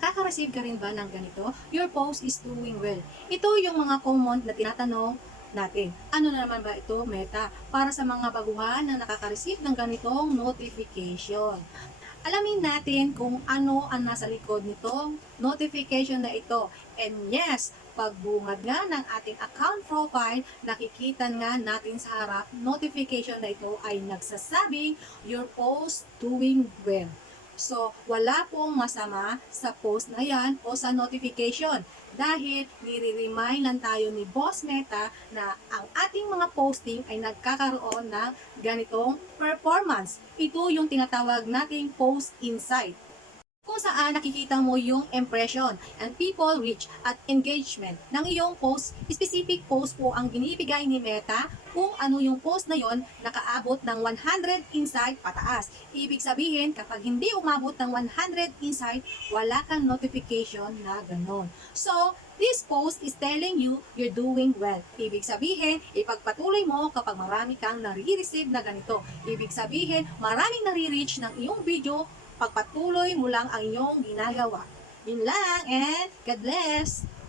Nakaka-receive ka rin ba ng ganito? Your post is doing well. Ito yung mga common na tinatanong natin. Ano na naman ba ito, Meta? Para sa mga baguhan na nakaka-receive ng ganitong notification. Alamin natin kung ano ang nasa likod nitong notification na ito. And yes, pagbungad nga ng ating account profile, nakikita nga natin sa harap, notification na ito ay nagsasabing your post doing well. So, wala pong masama sa post na yan o sa notification dahil nire-remind lang tayo ni Boss Meta na ang ating mga posting ay nagkakaroon ng ganitong performance. Ito yung tinatawag nating post insight, kung saan nakikita mo yung impression and people reach at engagement ng iyong post. Specific post po ang binibigay ni Meta kung ano yung post na yon nakaabot ng 100 insight pataas. Ibig sabihin, kapag hindi umabot ng 100 insight, wala kang notification na ganon. So, this post is telling you you're doing well. Ibig sabihin, ipagpatuloy mo kapag marami kang nare-receive na ganito. Ibig sabihin, maraming nare-reach ng iyong video, pagpatuloy mo lang ang iyong ginagawa. Yun lang, and God bless!